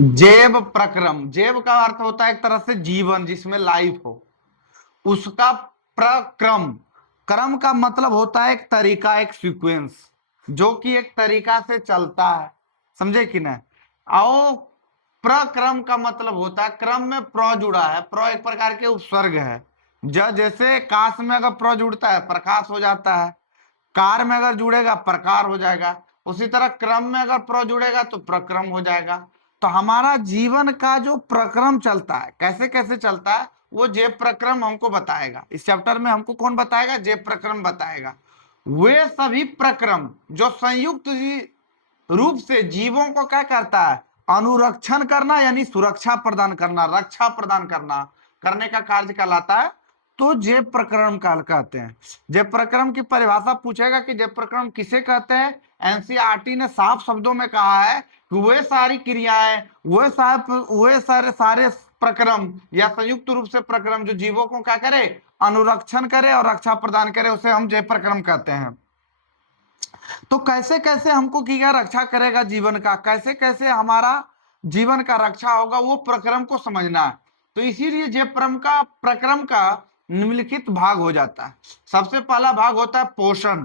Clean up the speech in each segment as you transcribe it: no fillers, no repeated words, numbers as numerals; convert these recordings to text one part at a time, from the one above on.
जैव प्रक्रम, जैव का अर्थ होता है एक तरह से जीवन जिसमें लाइफ हो, उसका प्रक्रम, क्रम का मतलब होता है एक तरीका, एक सीक्वेंस जो कि एक तरीका से चलता है, समझे कि नहीं। आओ, प्रक्रम का मतलब होता है क्रम में प्र जुड़ा है, प्र एक प्रकार के उपसर्ग है। जैसे काश में अगर प्र जुड़ता है प्रकाश हो जाता है, कार में अगर जुड़ेगा प्रकार हो जाएगा, उसी तरह क्रम में अगर प्र जुड़ेगा तो प्रक्रम हो जाएगा। तो हमारा जीवन का जो प्रक्रम चलता है, कैसे कैसे चलता है, वो जैव प्रक्रम हमको बताएगा। इस चैप्टर में हमको कौन बताएगा? जैव प्रक्रम बताएगा। वे सभी प्रक्रम जो संयुक्त रूप से जीवों को क्या करता है? अनुरक्षण करना, यानी सुरक्षा प्रदान करना, रक्षा प्रदान करना, करने का कार्य कहलाता है। तो जैव प्रक्रम काल कहते हैं। जैव प्रक्रम की परिभाषा पूछेगा कि जैव प्रक्रम किसे कहते हैं, एनसीईआरटी ने साफ शब्दों में कहा है कि वे सारी क्रियाएं, वे सारे प्रक्रम या संयुक्त रूप से प्रक्रम जो जीवों को क्या करे? अनुरक्षण करे और रक्षा प्रदान करे, उसे हम जैव प्रक्रम कहते हैं। तो कैसे कैसे हमको क्या रक्षा करेगा जीवन का, कैसे कैसे हमारा जीवन का रक्षा होगा, वो प्रक्रम को समझना है। तो इसीलिए जैव प्रक्रम का निम्नलिखित भाग हो जाता है। सबसे पहला भाग होता है पोषण,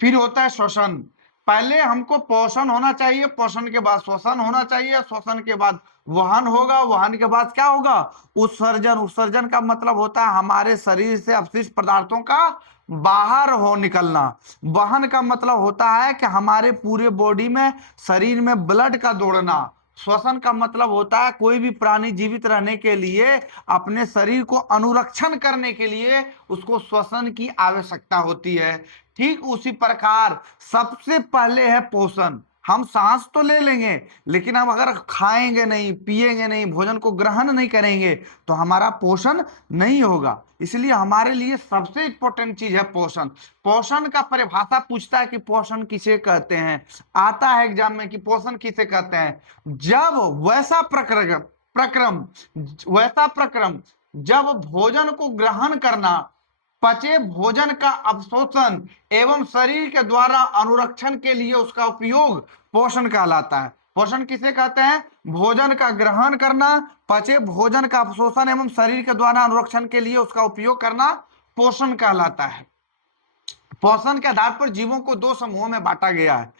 फिर होता है श्वसन। पहले हमको पोषण होना चाहिए, पोषण के बाद श्वसन होना चाहिए, श्वसन के बाद वहन होगा, वहन के बाद क्या होगा? उत्सर्जन। उत्सर्जन का मतलब होता है हमारे शरीर से अपशिष्ट पदार्थों का बाहर हो निकलना। वहन का मतलब होता है कि हमारे पूरे बॉडी में, शरीर में ब्लड का दौड़ना। श्वसन का मतलब होता है कोई भी प्राणी जीवित रहने के लिए, अपने शरीर को अनुरक्षण करने के लिए उसको श्वसन की आवश्यकता होती है। ठीक उसी प्रकार सबसे पहले है पोषण। हम सांस तो ले लेंगे, लेकिन हम अगर खाएंगे नहीं, पिएंगे नहीं, भोजन को ग्रहण नहीं करेंगे तो हमारा पोषण नहीं होगा। इसलिए हमारे लिए सबसे इंपॉर्टेंट चीज है पोषण। पोषण का परिभाषा पूछता है कि पोषण किसे कहते हैं, आता है एग्जाम में कि पोषण किसे कहते हैं। जब वैसा प्रक्रम जब भोजन को ग्रहण करना, पचे भोजन का अवशोषण एवं शरीर के द्वारा अनुरक्षण के लिए उसका उपयोग पोषण कहलाता है। पोषण किसे कहते हैं? भोजन का ग्रहण करना, पचे भोजन का अवशोषण एवं शरीर के द्वारा अनुरक्षण के लिए उसका उपयोग करना पोषण कहलाता है। पोषण के आधार पर जीवों को दो समूहों में बांटा गया है।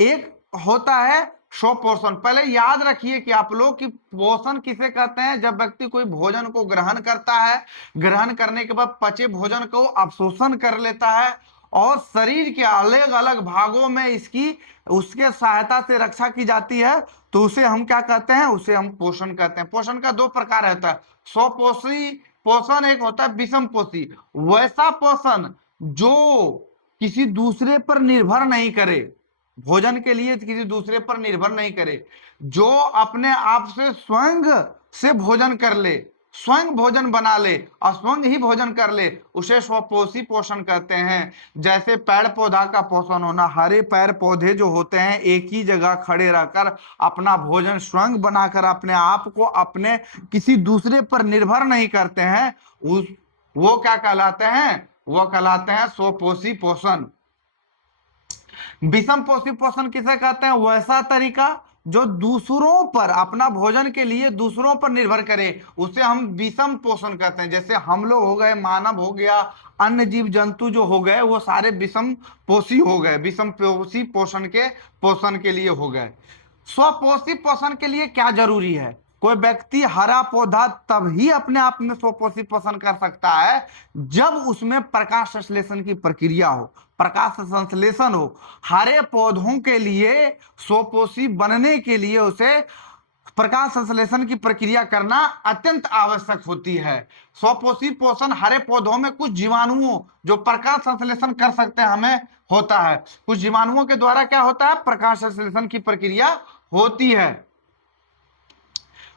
एक होता है स्वपोषण। पहले याद रखिए कि आप लोग कि पोषण किसे कहते हैं? जब व्यक्ति कोई भोजन को ग्रहण करता है, ग्रहण करने के बाद पचे भोजन को अवशोषण कर लेता है और शरीर के अलग अलग भागों में इसकी उसके सहायता से रक्षा की जाती है, तो उसे हम क्या कहते हैं? उसे हम पोषण कहते हैं। पोषण का दो प्रकार रहता है, स्वपोषी पोषण, एक होता है विषम पोषी। वैसा पोषण जो किसी दूसरे पर निर्भर नहीं करे, भोजन के लिए किसी दूसरे पर निर्भर नहीं करे, जो अपने आप से स्वयं से भोजन कर ले, स्वयं भोजन बना ले और स्वयं ही भोजन कर ले, उसे स्वपोषी पोषण कहते हैं। जैसे पेड़ पौधा का पोषण होना, हरे पेड़ पौधे जो होते हैं एक ही जगह खड़े रहकर अपना भोजन स्वयं बनाकर अपने आप को अपने किसी दूसरे पर निर्भर नहीं करते हैं, वो क्या कहलाते हैं? वो कहलाते हैं स्वपोषी पोषण। विषम पोषी पोषण किसे कहते हैं? वैसा तरीका जो दूसरों पर, अपना भोजन के लिए दूसरों पर निर्भर करे, उसे हम विषम पोषण कहते हैं। जैसे हम लोग हो गए, मानव हो गया, अन्य जीव जंतु जो हो गए, वो सारे विषम पोषी हो गए, विषम पोषी पोषण के लिए हो गए। स्वपोषी पोषण के लिए क्या जरूरी है? कोई व्यक्ति हरा पौधा तभी अपने आप में स्वपोषी पोषण कर सकता है जब उसमें प्रकाश संश्लेषण की प्रक्रिया हो, प्रकाश संश्लेषण हो। हरे पौधों के लिए स्वपोषी बनने के लिए उसे प्रकाश संश्लेषण की प्रक्रिया करना अत्यंत आवश्यक होती है। स्वपोषी पोषण हरे पौधों में कुछ जीवाणुओं जो प्रकाश संश्लेषण कर सकते हैं हमें होता है। कुछ जीवाणुओं के द्वारा क्या होता है? प्रकाश संश्लेषण की प्रक्रिया होती है।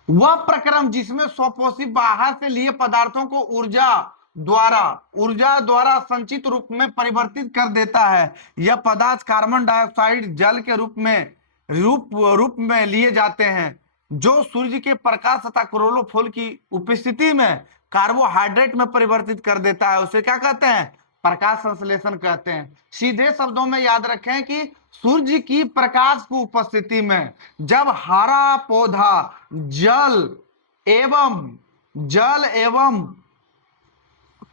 वह प्रक्रम जिसमें स्वपोषी बाहर से लिए पदार्थों को ऊर्जा द्वारा संचित रूप में परिवर्तित कर देता है। यह पदार्थ कार्बन डाइऑक्साइड जल के रूप में लिए जाते हैं, जो सूर्य के प्रकाश तथा क्लोरोफिल की उपस्थिति में कार्बोहाइड्रेट में परिवर्तित कर देता है। उसे क्या कहते हैं? प्रकाश संश्लेषण कहते हैं। सीधे शब्दों में याद रखें कि सूर्य की प्रकाश की उपस्थिति में जब हरा पौधा जल एवं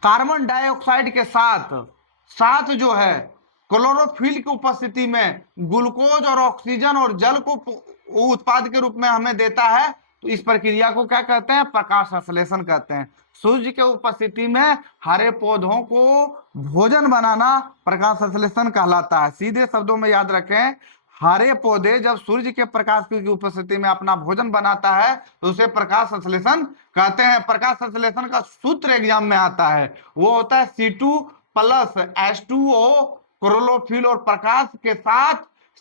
कार्बन डाइऑक्साइड के साथ साथ जो है क्लोरोफिल की उपस्थिति में ग्लूकोज और ऑक्सीजन और जल को उत्पाद के रूप में हमें देता है, तो इस प्रक्रिया को क्या कहते हैं? प्रकाश संश्लेषण कहते हैं। सूर्य के उपस्थिति में हरे पौधों को भोजन बनाना प्रकाश संश्लेषण कहलाता है। सीधे शब्दों में याद रखें, हरे पौधे जब सूर्य के प्रकाश की उपस्थिति में अपना भोजन बनाता है तो उसे प्रकाश संश्लेषण कहते हैं। प्रकाश संश्लेषण का सूत्र एग्जाम में आता है, वो होता है C2 प्लस H2O क्लोरोफिल और प्रकाश के साथ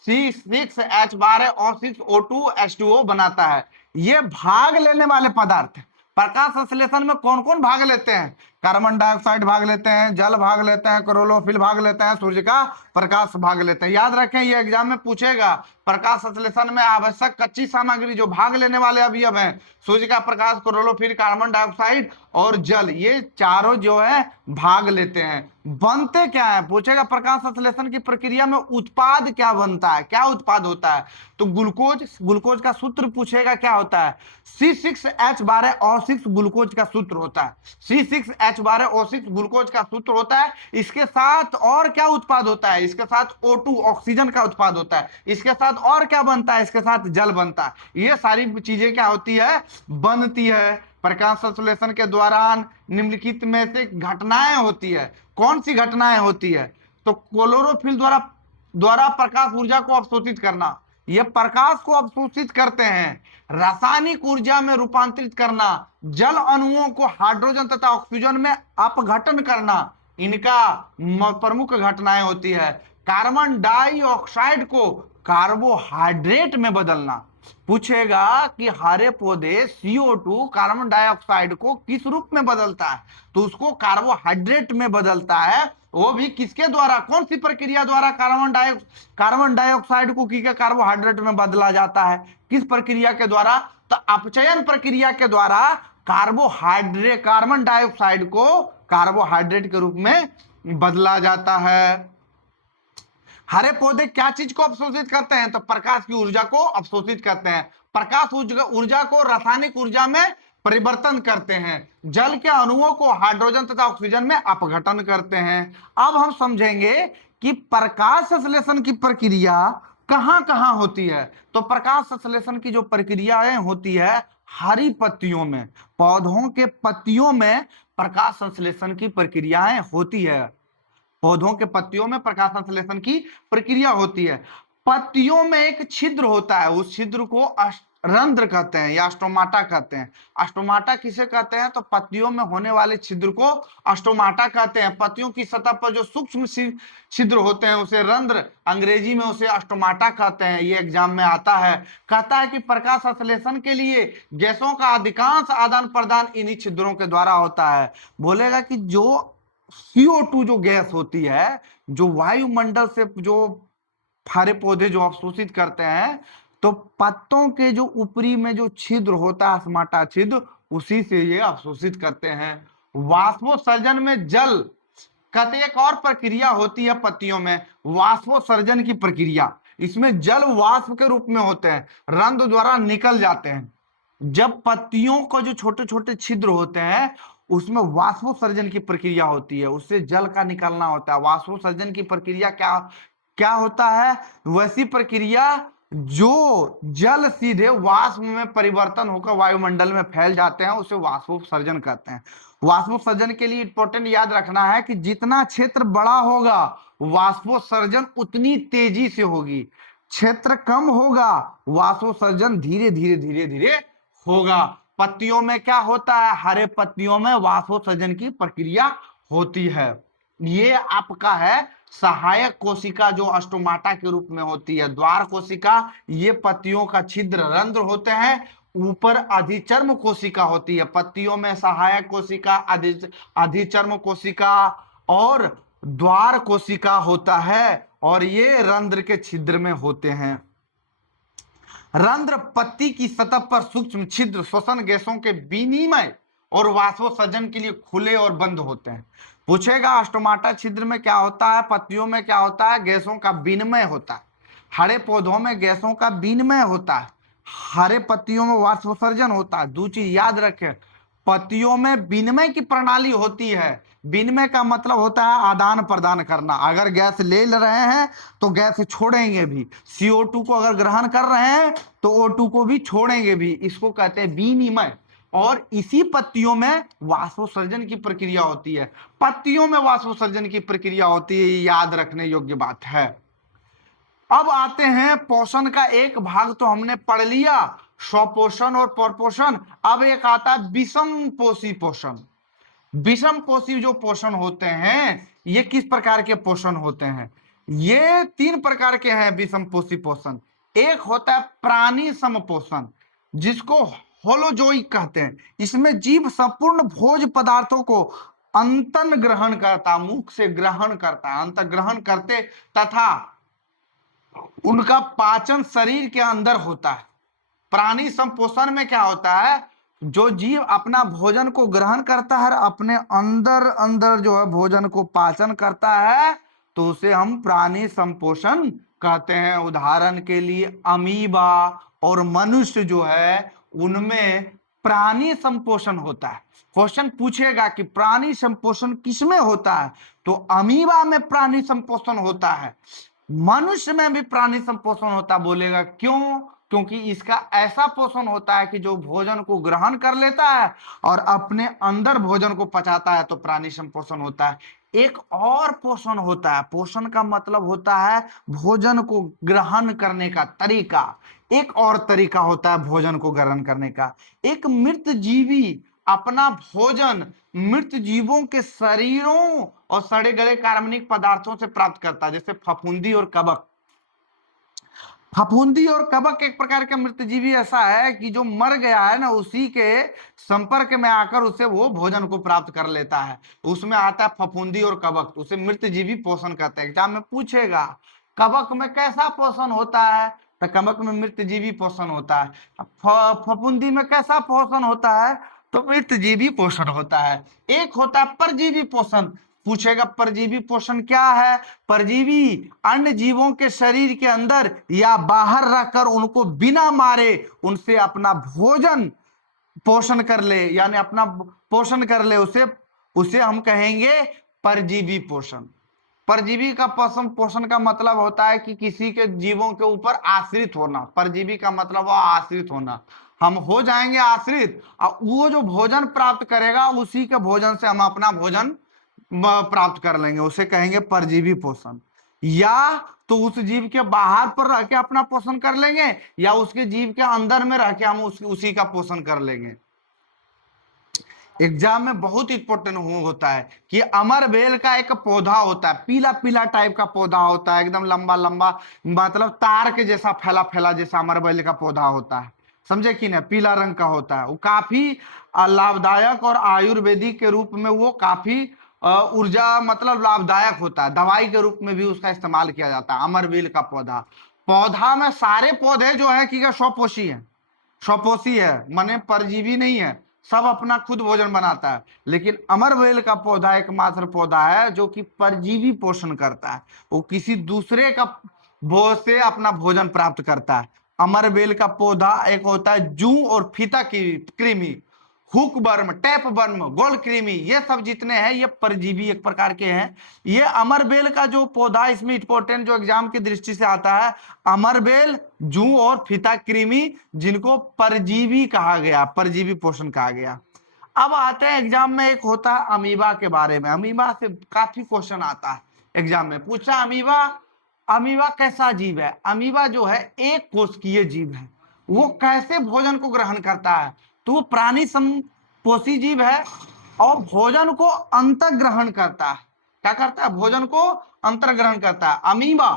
C6H12 और 6O2H2O बनाता है। ये भाग लेने वाले पदार्थ हैं। प्रकाश संश्लेषण में कौन कौन भाग लेते हैं? कार्बन डाइऑक्साइड भाग लेते हैं, जल भाग लेते हैं, क्लोरोफिल भाग लेते हैं, सूर्य का प्रकाश भाग लेते हैं। याद रखें, ये एग्जाम में पूछेगा। प्रकाश संश्लेषण में आवश्यक कच्ची सामग्री जो भाग लेने वाले अवयव हैं, सूर्य का प्रकाश, क्लोरोफिल, कार्बन डाइऑक्साइड और जल, ये चारों जो है भाग लेते हैं। बनते क्या है पूछेगा। प्रकाश संश्लेषण की प्रक्रिया में उत्पाद क्या बनता है, क्या उत्पाद होता है? तो ग्लूकोज का सूत्र पूछेगा क्या होता है? C6H12O6 ग्लूकोज का सूत्र होता है। C6H12O6 ग्लूकोज का सूत्र होता है। इसके साथ और क्या उत्पाद होता है? इसके साथ O2 ऑक्सीजन का उत्पाद होता है। इसके साथ और क्या बनता है? इसके साथ जल बनता है। ये सारी चीजें क्या होती है? बनती है। प्रकाश संश्लेषण के दौरान निम्नलिखित में से घटनाएं होती है। कौन सी घटनाएं होती है? तो क्लोरोफिल द्वारा प्रकाश ऊर्जा को अवशोषित करना, ये प्रकाश को अवशोषित करते हैं। रासायनिक ऊर्जा में रूपांतरित करना, जल अणुओं को हाइड्रोजन तथा ऑक्सीजन में अपघटन करना, इनका प्रमुख घटनाएं होती है। कार्बन डाइऑक्साइड को कार्बोहाइड्रेट में बदलना। पूछेगा कि हरे पौधे CO2 कार्बन डाइऑक्साइड को किस रूप में बदलता है? तो उसको कार्बोहाइड्रेट में बदलता है। वो भी किसके द्वारा, कौन सी प्रक्रिया द्वारा कार्बन डाइऑक्साइड को कार्बोहाइड्रेट में बदला जाता है? किस प्रक्रिया के द्वारा? तो अपचयन प्रक्रिया के द्वारा कार्बन डाइऑक्साइड को कार्बोहाइड्रेट के रूप में बदला जाता है। हरे पौधे क्या चीज को अवशोषित करते हैं? तो प्रकाश की ऊर्जा को अवशोषित करते हैं। प्रकाश ऊर्जा को रासायनिक ऊर्जा में परिवर्तन करते हैं। जल के अणुओं को हाइड्रोजन तथा ऑक्सीजन में अपघटन करते हैं। अब हम समझेंगे कि प्रकाश संश्लेषण की प्रक्रिया कहां कहां होती है। तो प्रकाश संश्लेषण की जो प्रक्रियाएं होती है हरी पत्तियों में, पौधों के पत्तियों में प्रकाश संश्लेषण की प्रक्रियाएं होती है। पौधों के पत्तियों में प्रकाश संश्लेषण की प्रक्रिया होती है। पत्तियों में एक छिद्र होता है, उस छिद्र को रंध्र कहते हैं या स्टोमाटा कहते हैं। स्टोमाटा किसे कहते हैं? तो पत्तियों में होने वाले छिद्र को स्टोमाटा कहते हैं। पत्तियों की सतह पर जो सूक्ष्म छिद्र होते हैं उसे रंध्र, अंग्रेजी में उसे स्टोमाटा कहते हैं। ये एग्जाम में आता है। कहता है कि प्रकाश संश्लेषण के लिए गैसों का अधिकांश आदान प्रदान इन्हीं छिद्रों के द्वारा होता है। बोलेगा कि जो CO2 जो गैस होती है, जो वायुमंडल से जो हरे पौधे जो अवशोषित करते हैं, तो पत्तों के जो ऊपरी में जो छिद्र होता है स्टोमाटा छिद्र, उसी से ये अवशोषित करते हैं। वाष्पोत्सर्जन में जल कहते एक और प्रक्रिया होती है पत्तियों में, वाष्पोत्सर्जन की प्रक्रिया। इसमें जल वाष्प के रूप में होते हैं, रंध्र द्वारा निकल जाते हैं। जब पत्तियों को जो छोटे छोटे छिद्र होते हैं उसमें वाष्पोत्सर्जन की प्रक्रिया होती है, उससे जल का निकलना होता है। वाष्पोत्सर्जन की प्रक्रिया क्या क्या होता है? वैसी प्रक्रिया जो जल सीधे वाष्प में परिवर्तन होकर वायुमंडल में फैल जाते हैं, उसे वाष्पोत्सर्जन कहते हैं। वाष्पोत्सर्जन के लिए इंपॉर्टेंट याद रखना है कि जितना क्षेत्र बड़ा होगा वाष्पोत्सर्जन उतनी तेजी से होगी, क्षेत्र कम होगा वाष्पोत्सर्जन धीरे धीरे धीरे धीरे होगा। पत्तियों में क्या होता है? हरे पत्तियों में वाष्पोत्सर्जन की प्रक्रिया होती है। ये आपका है सहायक कोशिका जो स्टोमाटा के रूप में होती है। द्वार कोशिका, ये पत्तियों का छिद्र रंध्र होते हैं। ऊपर अधिचर्म कोशिका होती है। पत्तियों में सहायक कोशिका, अधिचर्म कोशिका और द्वार कोशिका होता है, और ये रंध्र के छिद्र में होते हैं। रंध्र पत्ती की सतह पर सूक्ष्म छिद्र श्वसन गैसों के विनिमय और वाष्पोत्सर्जन के लिए खुले और बंद होते हैं। पूछेगा स्टोमाटा छिद्र में क्या होता है, पत्तियों में क्या होता है? गैसों का विनिमय होता है। हरे पौधों में गैसों का विनिमय होता है, हरे पत्तियों में वाष्पोत्सर्जन होता है। दो चीज याद रखें, पत्तियों में विनिमय की प्रणाली होती है। विनिमय का मतलब होता है आदान प्रदान करना। अगर गैस ले रहे हैं तो गैस छोड़ेंगे भी, CO2 को अगर ग्रहण कर रहे हैं तो O2 को भी छोड़ेंगे भी, इसको कहते हैं विनिमय। और इसी पत्तियों में वाष्पोत्सर्जन की प्रक्रिया होती है, पत्तियों में वाष्पोत्सर्जन की प्रक्रिया होती है, याद रखने योग्य बात है। अब आते हैं पोषण का एक भाग तो हमने पढ़ लिया, स्वपोषण और परपोषण। अब एक आता है विषम पोषी पोषण। विषम पोषी जो पोषण होते हैं ये किस प्रकार के पोषण होते हैं? ये 3 प्रकार के हैं विषम पोषी पोषण। एक होता है प्राणी समपोषण, जिसको होलोजोइक कहते हैं। इसमें जीव संपूर्ण भोज पदार्थों को अंतन ग्रहण करता, मुख से ग्रहण करता, अंत ग्रहण करते तथा उनका पाचन शरीर के अंदर होता है। प्राणी संपोषण में क्या होता है, जो जीव अपना भोजन को ग्रहण करता है, अपने अंदर अंदर जो है भोजन को पाचन करता है, तो उसे हम प्राणी संपोषण कहते हैं। उदाहरण के लिए अमीबा और मनुष्य जो है उनमें प्राणी संपोषण होता है। क्वेश्चन पूछेगा कि प्राणी संपोषण किसमें होता है, तो अमीबा में प्राणी संपोषण होता है, मनुष्य में भी प्राणी संपोषण होता। बोलेगा क्यों? क्योंकि इसका ऐसा पोषण होता है कि जो भोजन को ग्रहण कर लेता है और अपने अंदर भोजन को पचाता है, तो प्राणी संपोषण होता है। एक और पोषण होता है, पोषण का मतलब होता है भोजन को ग्रहण करने का तरीका। एक और तरीका होता है भोजन को ग्रहण करने का। एक मृत जीवी अपना भोजन मृत जीवों के शरीरों और सड़े गले कार्बनिक पदार्थों से प्राप्त करता है, जैसे फफूंदी और कवक। फफूंदी और कवक एक प्रकार का मृत जीवी ऐसा है कि जो मर गया है ना, उसी के संपर्क में आकर उसे वो भोजन को प्राप्त कर लेता है। उसमें आता है फफूंदी और कवक, उसे मृत जीवी पोषण कहते हैं। एग्जाम में पूछेगा कवक में कैसा पोषण होता है, तो कवक में मृत जीवी पोषण होता है। फफूंदी में कैसा पोषण होता है, तो मृत जीवी पोषण होता है। एक होता है परजीवी पोषण। पूछेगा परजीवी पोषण क्या है? परजीवी अन्य जीवों के शरीर के अंदर या बाहर रखकर उनको बिना मारे उनसे अपना भोजन पोषण कर ले, यानी अपना पोषण कर ले, उसे हम कहेंगे परजीवी पोषण। परजीवी का पोषण का मतलब होता है कि किसी के जीवों के ऊपर आश्रित होना। परजीवी का मतलब वो आश्रित होना, हम हो जाएंगे आश्रित और वो जो भोजन प्राप्त करेगा उसी के भोजन से हम अपना भोजन प्राप्त कर लेंगे, उसे कहेंगे परजीवी पोषण। या तो उस जीव के बाहर पर रह के अपना पोषण कर लेंगे, या उसके जीव के अंदर में रह के हम उसी का पोषण कर लेंगे। एग्जाम में बहुत इंपॉर्टेंट होता है कि अमरबेल का एक पौधा होता है, पीला पीला टाइप का पौधा होता है, एकदम लंबा लंबा, मतलब तार के जैसा फैला फैला जैसा अमरबेल का पौधा होता है, समझे कि नहीं? पीला रंग का होता है, वो काफी लाभदायक और आयुर्वेदिक के रूप में वो काफी ऊर्जा मतलब लाभदायक होता है। दवाई के रूप में भी उसका इस्तेमाल किया जाता है अमरबेल का पौधा। पौधा में सारे पौधे जो है कि स्वपोषी है, स्वपोषी है, माने परजीवी नहीं है, सब अपना खुद भोजन बनाता है। लेकिन अमरबेल का पौधा एकमात्र पौधा है जो कि परजीवी पोषण करता है, वो किसी दूसरे का भोज से अपना भोजन प्राप्त करता है। अमरबेल का पौधा एक होता है जू और फीता की कृमि, हुक वर्म, टैप वर्म, गोल कृमि, ये सब जितने हैं ये परजीवी एक प्रकार के हैं। ये अमरबेल का जो पौधा, इसमें इंपॉर्टेंट जो एग्जाम की दृष्टि से आता है, अमरबेल, जू और फीता कृमि, जिनको परजीवी कहा गया, परजीवी पोषण कहा गया। अब आते हैं एग्जाम में, एक होता है अमीबा के बारे में। अमीबा से काफी क्वेश्चन आता है एग्जाम में, पूछा अमीबा, अमीबा कैसा जीव है? अमीबा जो है एक कोशिकीय जीव है, वो कैसे भोजन को ग्रहण करता है? तो वो प्राणी समपोषी जीव है और भोजन को अंतर ग्रहण करता है। क्या करता है? भोजन को अंतर ग्रहण करता है। अमीबा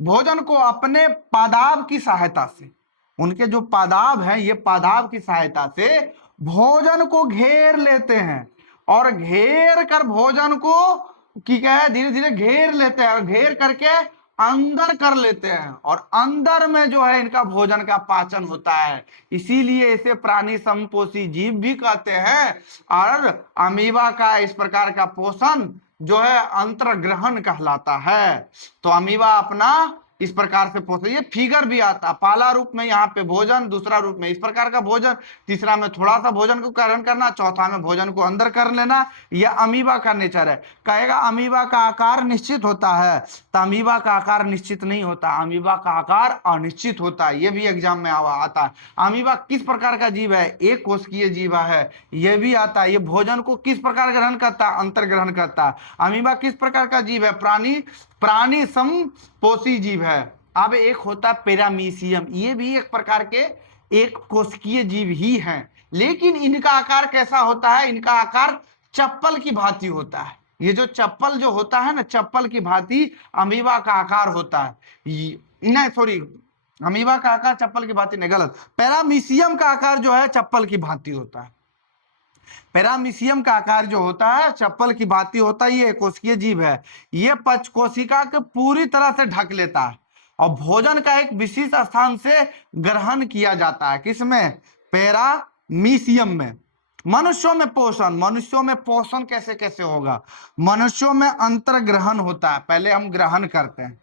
भोजन को अपने पादाब की सहायता से, उनके जो पादाब हैं, ये पादाब की सहायता से भोजन को घेर लेते हैं और घेर कर भोजन को की क्या है, धीरे धीरे घेर लेते हैं और घेर करके अंदर कर लेते हैं, और अंदर में जो है इनका भोजन का पाचन होता है। इसीलिए इसे प्राणी समपोषी जीव भी कहते हैं। और अमीबा का इस प्रकार का पोषण जो है अंतर्ग्रहण कहलाता है। तो अमीबा अपना इस प्रकार से पोषण, ये फिगर भी आता, पहला रूप में यहाँ पे भोजन, दूसरा रूप में इस प्रकार का भोजन, तीसरा में थोड़ा सा भोजन को ग्रहण करना, चौथा में भोजन को अंदर कर लेना। यह अमीबा का नेचर है। कहेगा अमीबा का आकार निश्चित होता है, तो अमीबा का आकार निश्चित नहीं होता, अमीबा का आकार अनिश्चित होता है। ये भी एग्जाम में आता है। अमीबा किस प्रकार का जीव है? एक कोशिकीय जीव है। यह भी आता है। ये भोजन को किस प्रकार ग्रहण करता है? अंतर ग्रहण करता है। अमीबा किस प्रकार का जीव है? प्राणी समपोषी जीव है। अब एक होता है पैरामीशियम, ये भी एक प्रकार के एक कोशिकीय जीव ही हैं, लेकिन इनका आकार कैसा होता है? इनका आकार चप्पल की भांति होता है। ये जो चप्पल जो होता है ना, चप्पल की भांति अमीबा का आकार होता है। नहीं सॉरी, अमीबा का आकार चप्पल की भांति नहीं, गलत। पैरामीशियम का आकार जो है चप्पल की भांति होता है। पैरामीशियम का आकार जो होता है चप्पल की भांति होता है। ये कोशिकीय जीव है। ये पंचकोशिका के पूरी तरह से ढक लेता है और भोजन का एक विशिष्ट स्थान से ग्रहण किया जाता है। किसमें? पैरामीशियम में। मनुष्यों में पोषण, मनुष्यों में पोषण कैसे कैसे होगा? मनुष्यों में अंतर ग्रहण होता है। पहले हम ग्रहण करते हैं,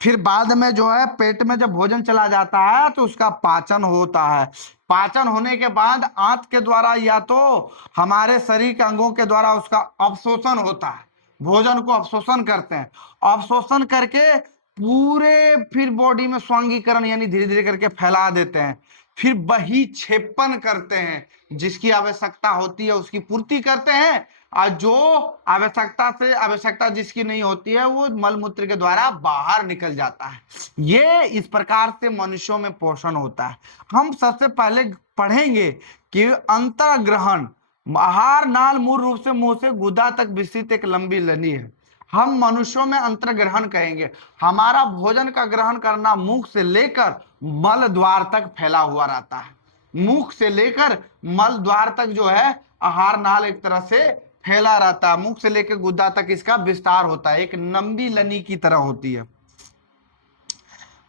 फिर बाद में जो है पेट में जब भोजन चला जाता है तो उसका पाचन होता है। पाचन होने के बाद आंत के द्वारा या तो हमारे शरीर के अंगों के द्वारा उसका अवशोषण होता है। भोजन को अवशोषण करते हैं, अवशोषण करके पूरे फिर बॉडी में स्वांगीकरण यानी धीरे धीरे करके फैला देते हैं। फिर बहिक्षेपण करते हैं, जिसकी आवश्यकता होती है उसकी पूर्ति करते हैं, और जो आवश्यकता जिसकी नहीं होती है वो मलमूत्र के द्वारा बाहर निकल जाता है। ये इस प्रकार से मनुष्यों में पोषण होता है। हम सबसे पहले पढ़ेंगे कि अंतर्ग्रहण, आहार नाल मूल रूप से मुंह से गुदा तक विस्तृत एक लंबी नली है। हम मनुष्यों में अंतर्ग्रहण कहेंगे। हमारा भोजन का ग्रहण करना मुख से लेकर मल द्वार तक फैला हुआ रहता है। मुख से लेकर मल द्वार तक जो है आहार नाल एक तरह से फैला रहता है। मुख से लेकर गुदा तक इसका विस्तार होता है, एक लंबी नली की तरह होती है।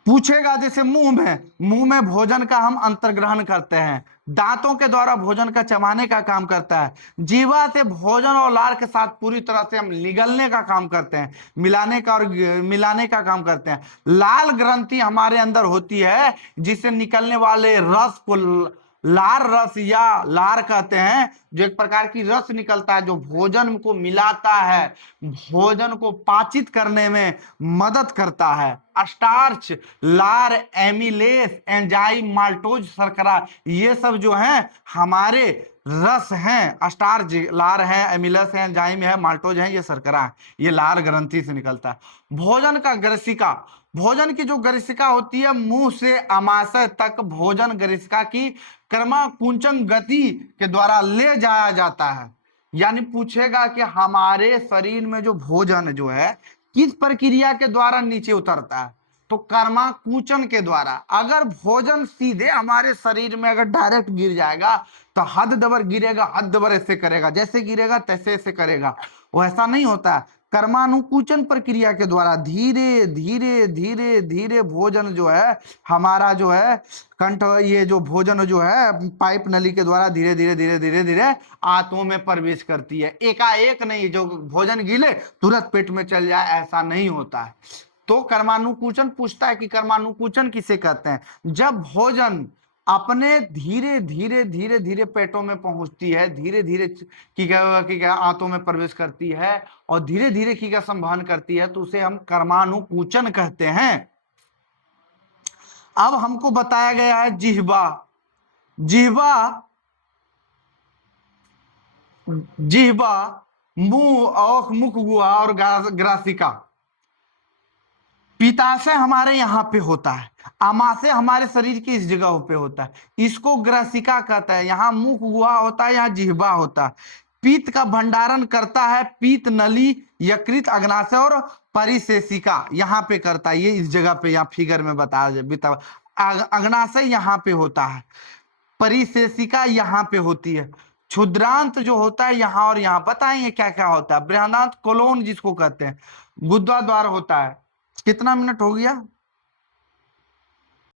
पूछेगा जैसे मुंह में भोजन का हम अंतर्ग्रहण करते हैं, दांतों के द्वारा भोजन का चबाने का काम करता है। जीवा से भोजन और लार के साथ पूरी तरह से हम निगलने का काम करते हैं, मिलाने का काम करते हैं। लाल ग्रंथि हमारे अंदर होती है, जिससे निकलने वाले रस को लार रस या लार कहते हैं, जो एक प्रकार की रस निकलता है जो भोजन को मिलाता है, भोजन को पाचित करने में मदद करता है। स्टार्च, लार, एमिलेस, एंजाइम, माल्टोज, शर्करा, ये सब जो हैं हमारे रस हैं। स्टार्च लार है, एमिलस है, एंजाइम है, माल्टोज है, ये शर्करा है। ये लार ग्रंथि से निकलता है। भोजन का ग्रसिका, भोजन की जो ग्रसिका होती है मुंह से अमाशय तक भोजन ग्रसिका की क्रमाकुंचन गति के द्वारा ले जाया जाता है। यानी पूछेगा कि हमारे शरीर में जो भोजन जो है किस प्रक्रिया के द्वारा नीचे उतरता है, तो कर्माकुंचन के द्वारा। अगर भोजन सीधे हमारे शरीर में अगर डायरेक्ट गिर जाएगा तो हद दबर गिरेगा, हद दबर ऐसे करेगा, जैसे गिरेगा तैसे ऐसे करेगा, वो ऐसा नहीं होता। कर्मानुकुंचन प्रक्रिया के द्वारा धीरे धीरे धीरे धीरे भोजन जो है हमारा जो है कंठ, ये जो भोजन जो है पाइप नली के द्वारा धीरे धीरे धीरे धीरे धीरे आंतों में प्रवेश करती है। एकाएक नहीं, जो भोजन गिले तुरंत पेट में चल जाए, ऐसा नहीं होता है। तो कर्मानुकुंचन पूछता है कि कर्मानुकुंचन किसे कहते हैं? जब भोजन अपने धीरे धीरे धीरे धीरे पेटों में पहुंचती है, धीरे धीरे की क्या आंतों में प्रवेश करती है और धीरे धीरे की क्या संवहन करती है, तो उसे हम कर्मानुकुंचन कहते हैं। अब हमको बताया गया है जिह्वा। मुंह और मुख गुहा और ग्रासिका। पित्ताशय हमारे यहाँ पे होता है, आमाशय हमारे शरीर की इस जगह पे होता है, इसको ग्रसिका कहता है। यहाँ मुख गुहा होता है, यहाँ जिह्वा होता है। पित्त का भंडारण करता है पित्त नली, यकृत, अग्नाशय और परिशेषिका यहाँ पे करता है। ये इस जगह पे यहाँ फिगर में बताया, अग्नाशय यहाँ पे होता है, परिशेषिका यहाँ पे होती है, क्षुद्रांत जो होता है यहाँ और यहाँ। बताएंगे क्या क्या होता है। बृहदांत कोलोन जिसको कहते हैं, गुदा द्वार होता है। कितना मिनट हो गया?